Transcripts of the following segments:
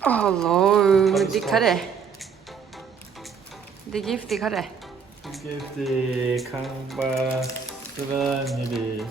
Hello, di khá đấy. Di gift di khá đấy. Gift Kangba Suraniri.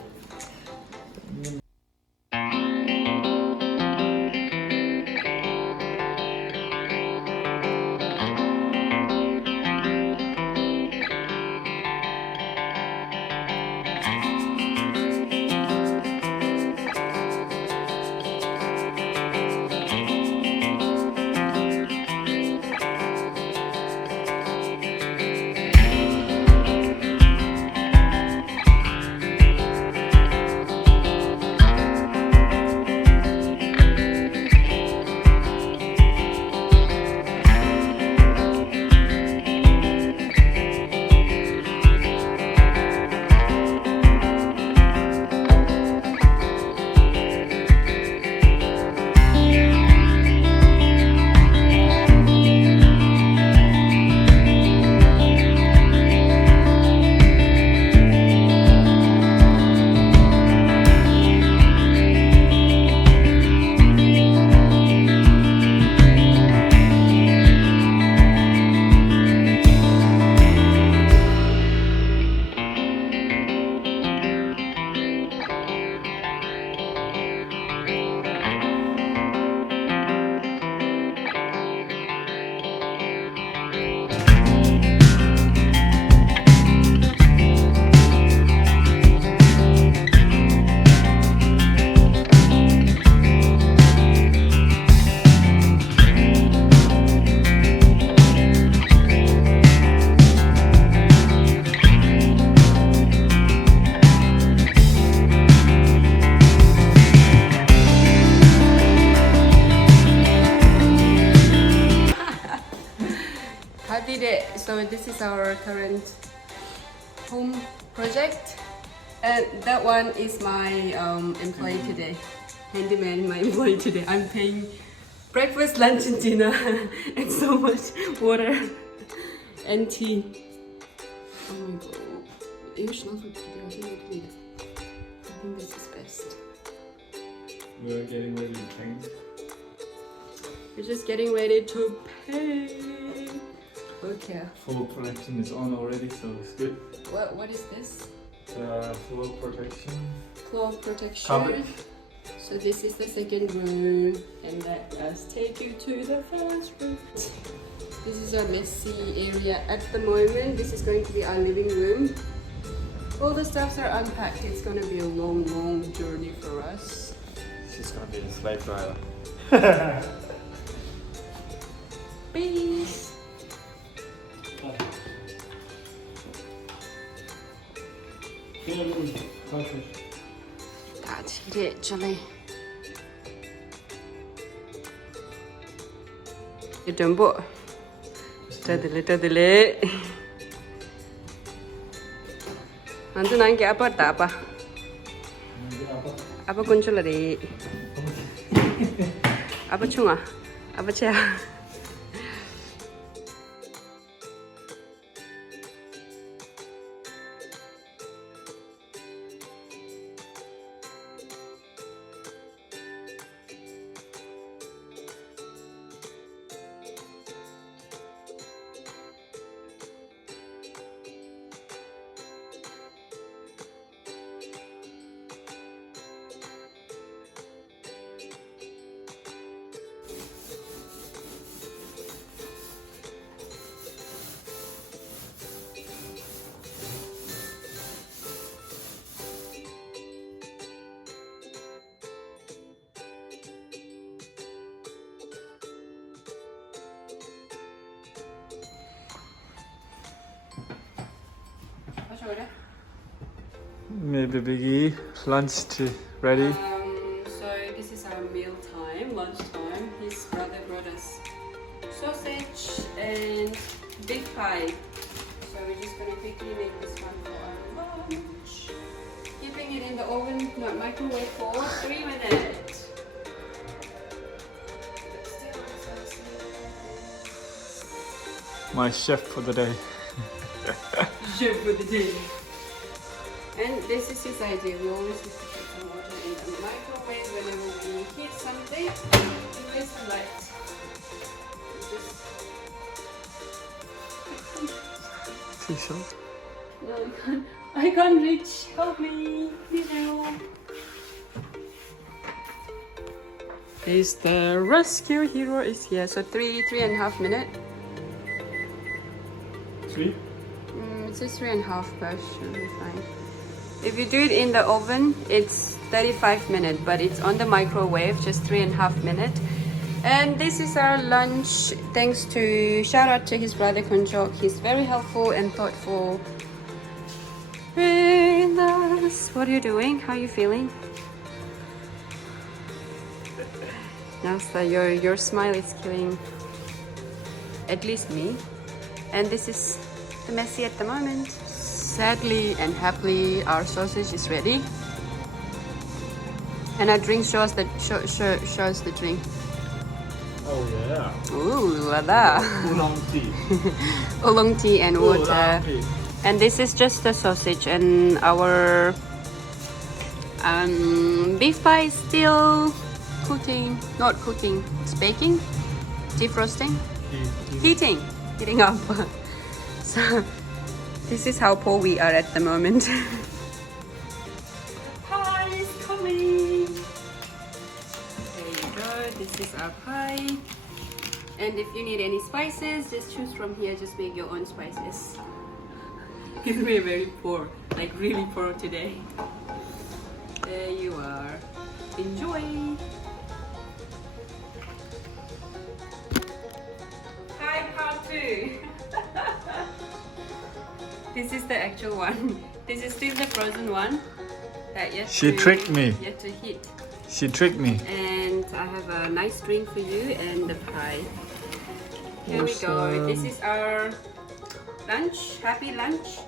So this is our current home project, and that one is my employee today, handyman. My employee today. I'm paying breakfast, lunch, and dinner, and so much water and tea. Oh my god! I think this is best. We're getting ready to paint. We're just getting ready to paint. Okay. Full protection is on already, so it's good. What is this? Floor protection. Floor protection. Carpet. So this is the second room, and let us take you to the first room. This is a messy area at the moment. This is going to be our living room. All the stuffs are unpacked. It's going to be a long, long journey for us. She's gonna be a slave driver. Peace. That's it, actually. You don't book. Tadile. Nanti nanti apa tak apa? Apa kunci lari? Apa cunga? Apa cia? Maybe Biggie, lunch ready. So this is our meal time, lunch time. His brother brought us sausage and big pie. So we're just gonna quickly make this one for our lunch. Keeping it in the oven, not microwave for 3 minutes. My chef for the day. Chef for the day. And this is his idea. We always used to put some water in the microwave whenever we heat something. It is light. T-shirt. No, I can't. I can't reach. Help me. Please help. Is the rescue hero is here. So 3.5 minutes. 3? It says 3.5, but should be fine. If you do it in the oven, it's 35 minutes, but it's on the microwave, just 3.5 minutes. And this is our lunch. Thanks to shout out to his brother Kunjok. He's very helpful and thoughtful with us. What are you doing? How are you feeling? Now, so your smile is killing at least me. And this is the messy at the moment. Sadly and happily, our sausage is ready. And our drink shows the shows the drink. Oh yeah. Ooh la la. Oolong tea. Oolong tea and water. Oolong tea. And this is just the sausage, and our beef pie is still cooking. Not cooking, it's baking, defrosting, heating up. So this is how poor we are at the moment. Pie is coming. There you go. This is our pie. And if you need any spices, just choose from here. Just make your own spices. We're very poor, like really poor today. There you are. Enjoy. Hi, part 2. This is the actual one. This is still the frozen one. That She tricked me. Yet to heat. She tricked me. And I have a nice drink for you and the pie. Here we go. Awesome. This is our lunch. Happy lunch.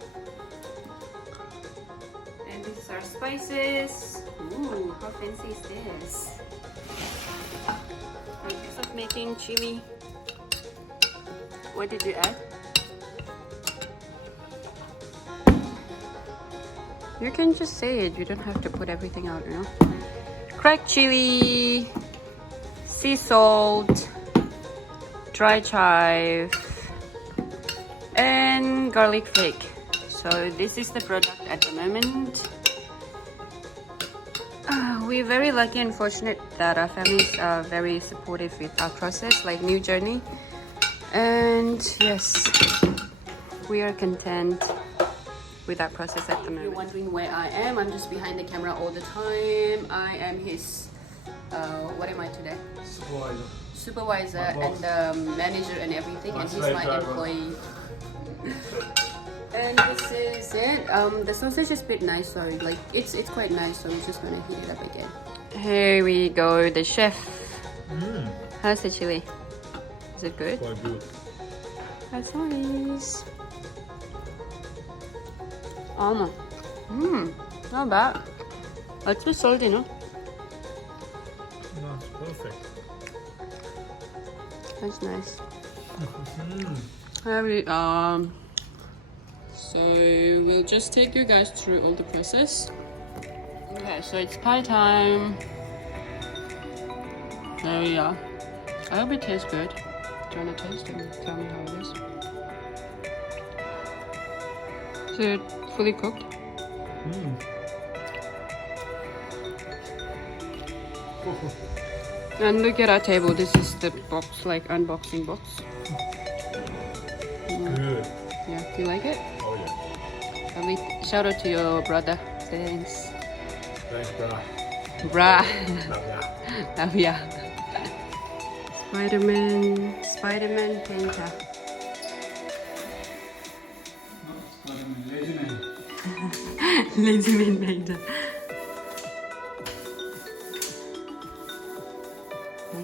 And this is our spices. Ooh, how fancy is this? Thanks of making chili. What did you add? You can just say it. You don't have to put everything out, you know. Cracked chili, sea salt, dry chive, and garlic flake. So this is the product at the moment. We're very lucky and fortunate that our families are very supportive with our process, like new journey. And yes, we are content with our process at the moment. If you're wondering where I am, I'm just behind the camera all the time. I am his, what am I today? Supervisor and manager and everything, and he's my employee. And this is it. The sausage is a bit nice, so like it's quite nice. So we're just gonna heat it up again. Here we go, the chef. How's the chili? Is it good? Quite good. That's nice. Not bad. It's a bit salty, no? That's perfect. That's nice. So we'll just take you guys through all the process. Okay, so it's pie time. There we are. I hope it tastes good. Do you want to taste and tell me how it is? Is it fully cooked? And look at our table. This is the box, like unboxing box. Good. Yeah, you like it? Oh yeah. Lovely. Shout out to your brother. Thanks. Thanks, brah. Brah. Love ya. Love ya. Spider-Man painter. Lazy man painter.